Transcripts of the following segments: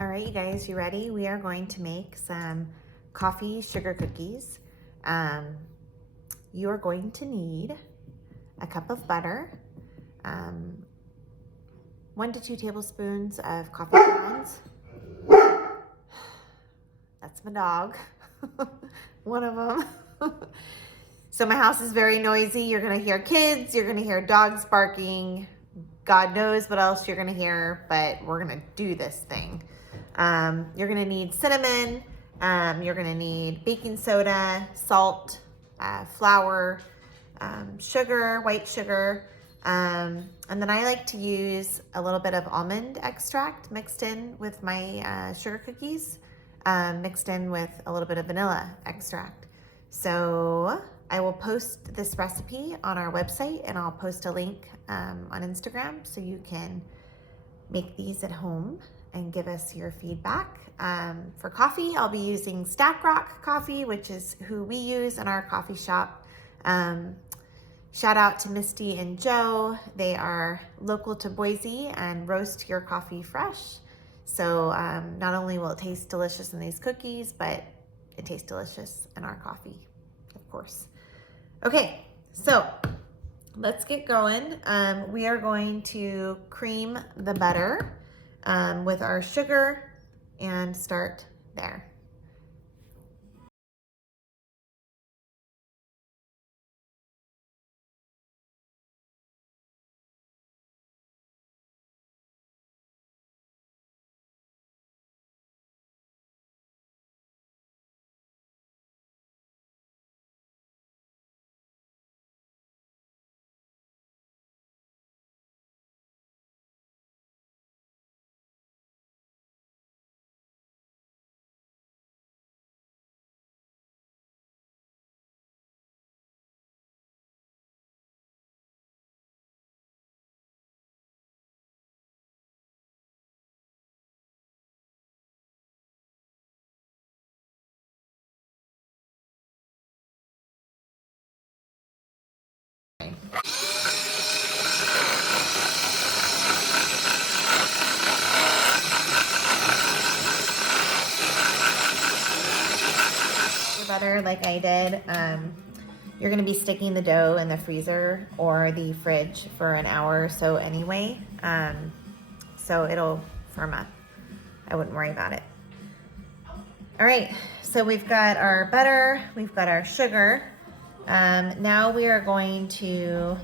All right, you guys, you ready? We are going to make some coffee sugar cookies. You are going to need a cup of butter, 1 to 2 tablespoons of coffee grounds. That's my dog, one of them. So my house is very noisy. You're gonna hear kids, you're gonna hear dogs barking. God knows what else you're gonna hear, but we're gonna do this thing. You're gonna need cinnamon, you're gonna need baking soda, salt, flour, sugar, white sugar, and then I like to use a little bit of almond extract mixed in with my sugar cookies, mixed in with a little bit of vanilla extract. So I will post this recipe on our website, and I'll post a link on Instagram so you can make these at home and give us your feedback. For coffee, I'll be using Stack Rock Coffee, which is who we use in our coffee shop. Shout out to Misty and Joe. They are local to Boise and roast your coffee fresh. So not only will it taste delicious in these cookies, but it tastes delicious in our coffee, of course. Okay, so let's get going. We are going to cream the butter with our sugar and start there. Your butter like I did. You're gonna be sticking the dough in the freezer or the fridge for an hour or so anyway. So it'll firm up. I wouldn't worry about it. All right, so we've got our butter, we've got our sugar. Now we are going to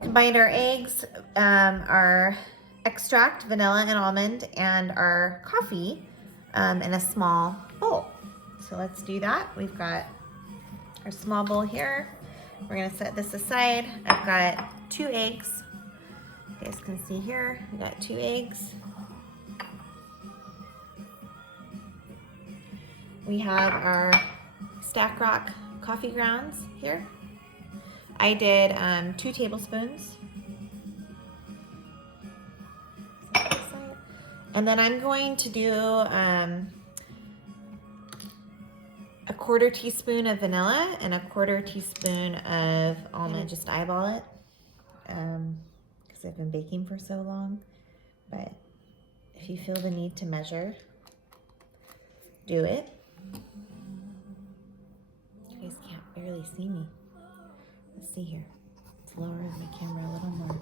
combine our eggs, our extract, vanilla and almond, and our coffee in a small bowl. So let's do that. We've got our small bowl here. We're gonna set this aside. I've got 2 eggs. You guys can see here, we got 2 eggs. We have our Stack Rock coffee grounds here. I did 2 tablespoons. And then I'm going to do a 1/4 teaspoon of vanilla and a 1/4 teaspoon of almond. Just eyeball it because I've been baking for so long. But if you feel the need to measure, do it. You guys can't barely see me. Let's see here. Let's lower my camera a little more.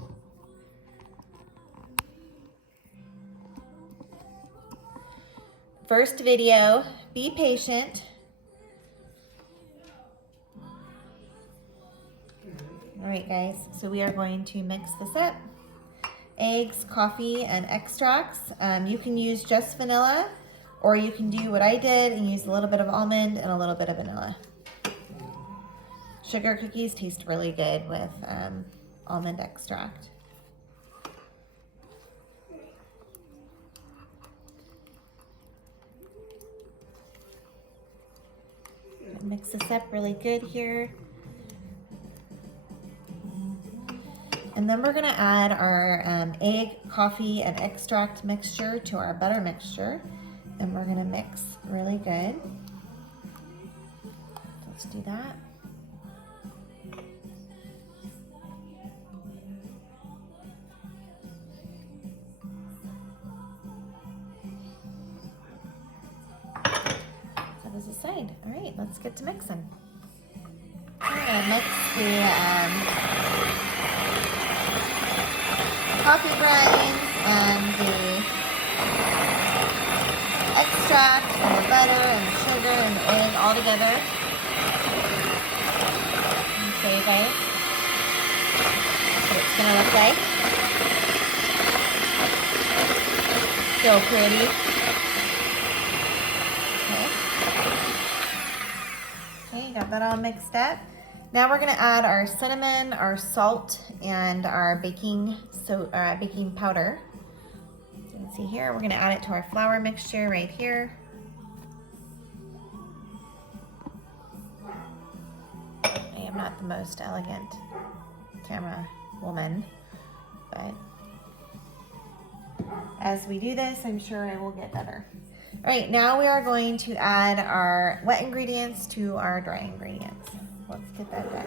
First video, be patient. All right, guys, so we are going to mix this up. Eggs, coffee, and extracts. You can use just vanilla, or you can do what I did and use a little bit of almond and a little bit of vanilla. Sugar cookies taste really good with almond extract. Mix this up really good here. And then we're gonna add our egg, coffee, and extract mixture to our butter mixture. And we're gonna mix really good. Let's do that. side. All right, let's get to mixing. I'm gonna mix the coffee grinds and the extract and the butter and the sugar and the egg all together. Okay, guys. That's what it's gonna look like. So pretty. Okay, got that all mixed up. Now we're gonna add our cinnamon, our salt, and our baking powder. You can see here, we're gonna add it to our flour mixture right here. I am not the most elegant camera woman, but as we do this, I'm sure I will get better. All right, now we are going to add our wet ingredients to our dry ingredients. Let's get that done.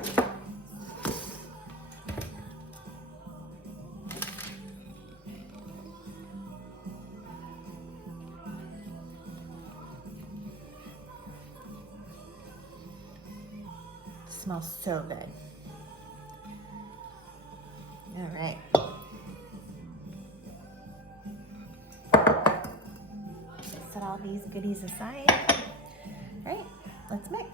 It smells so good. All right. Set all these goodies aside. All right, let's mix.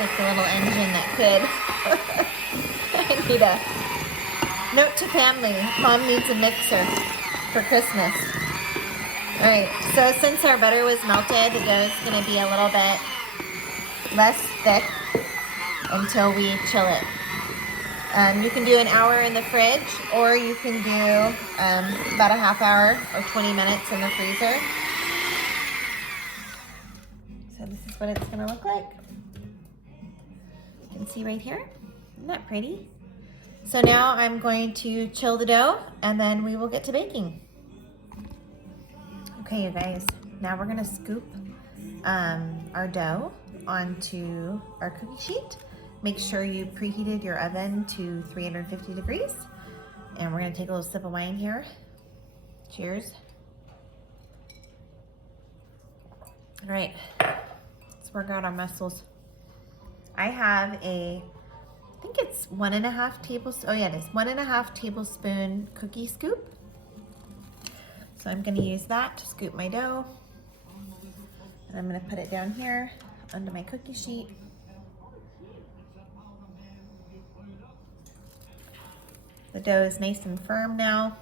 Like the little engine that could. I need a note to family. Mom needs a mixer for Christmas. All right, so since our butter was melted, the dough is going to be a little bit less thick until we chill it. You can do an hour in the fridge, or you can do about a half hour or 20 minutes in the freezer. So this is what it's going to look like. You can see right here. Isn't that pretty? So now I'm going to chill the dough and then we will get to baking. Okay, you guys, now we're gonna scoop our dough onto our cookie sheet. Make sure you preheated your oven to 350 degrees. And we're gonna take a little sip of wine here. Cheers. All right, let's work out our muscles. I have I think it's 1.5 tablespoon, oh yeah, it is 1.5 tablespoon cookie scoop. So I'm gonna use that to scoop my dough. And I'm gonna put it down here onto my cookie sheet. The dough is nice and firm now.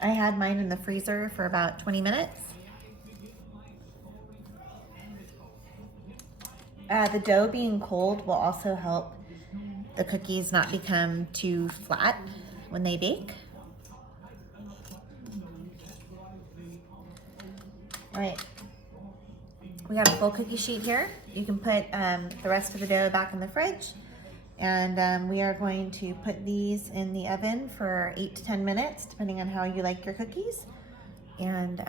I had mine in the freezer for about 20 minutes. The dough being cold will also help the cookies not become too flat when they bake. All right, we got a full cookie sheet here. You can put the rest of the dough back in the fridge. And we are going to put these in the oven for 8 to 10 minutes, depending on how you like your cookies. And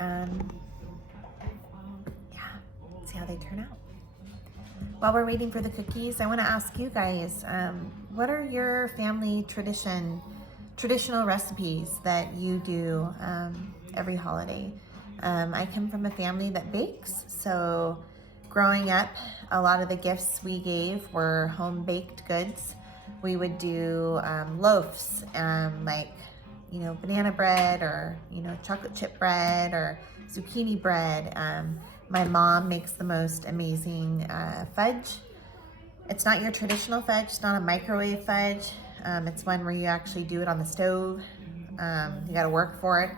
yeah, see how they turn out. While we're waiting for the cookies, I want to ask you guys, what are your family traditional recipes that you do every holiday? I come from a family that bakes, so growing up, a lot of the gifts we gave were home-baked goods. We would do loaves, like, you know, banana bread or, you know, chocolate chip bread or zucchini bread. My mom makes the most amazing fudge. It's not your traditional fudge, it's not a microwave fudge. It's one where you actually do it on the stove. You gotta work for it.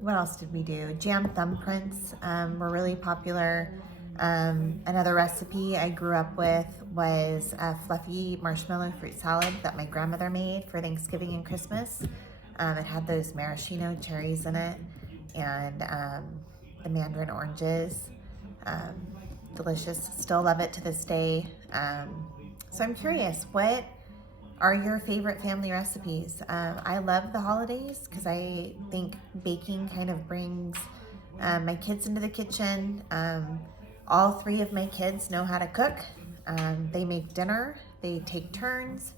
What else did we do? Jam thumbprints were really popular. Another recipe I grew up with was a fluffy marshmallow fruit salad that my grandmother made for Thanksgiving and Christmas. It had those maraschino cherries in it and the mandarin oranges. delicious. Still love it to this day. So I'm curious, what are your favorite family recipes? I love the holidays because I think baking kind of brings my kids into the kitchen. All three of my kids know how to cook. They make dinner, they take turns.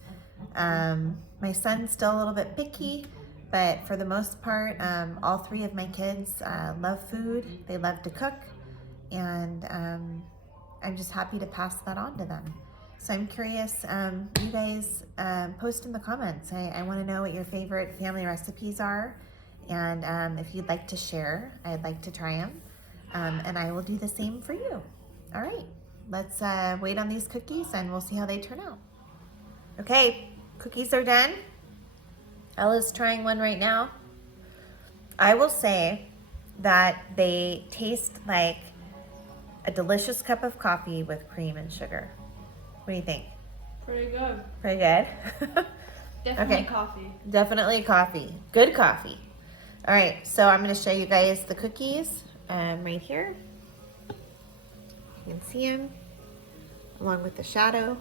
My son's still a little bit picky, but for the most part, all three of my kids love food, they love to cook, and I'm just happy to pass that on to them. So I'm curious, you guys post in the comments. I want to know what your favorite family recipes are, and if you'd like to share, I'd like to try them, and I will do the same for you. All right, let's wait on these cookies and we'll see how they turn out. Okay, cookies are done. Ella's trying one right now. I will say that they taste like a delicious cup of coffee with cream and sugar. What do you think? Pretty good. Pretty good? Definitely Okay. coffee. Definitely coffee. Good coffee. All right, so I'm going to show you guys the cookies right here. You can see them along with the shadow.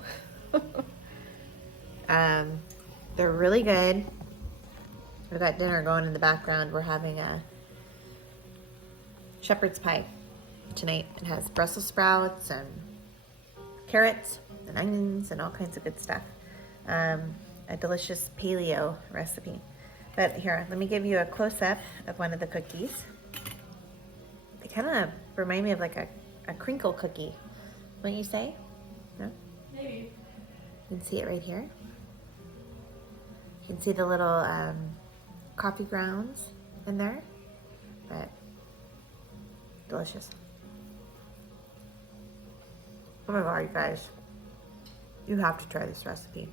They're really good. We've got dinner going in the background. We're having a shepherd's pie tonight. It has Brussels sprouts and carrots and onions and all kinds of good stuff. A delicious paleo recipe. But here, let me give you a close-up of one of the cookies. They kind of remind me of like a crinkle cookie. Wouldn't you say? No? Maybe. You can see it right here. You can see the little coffee grounds in there, but delicious. Oh my God, you guys, you have to try this recipe.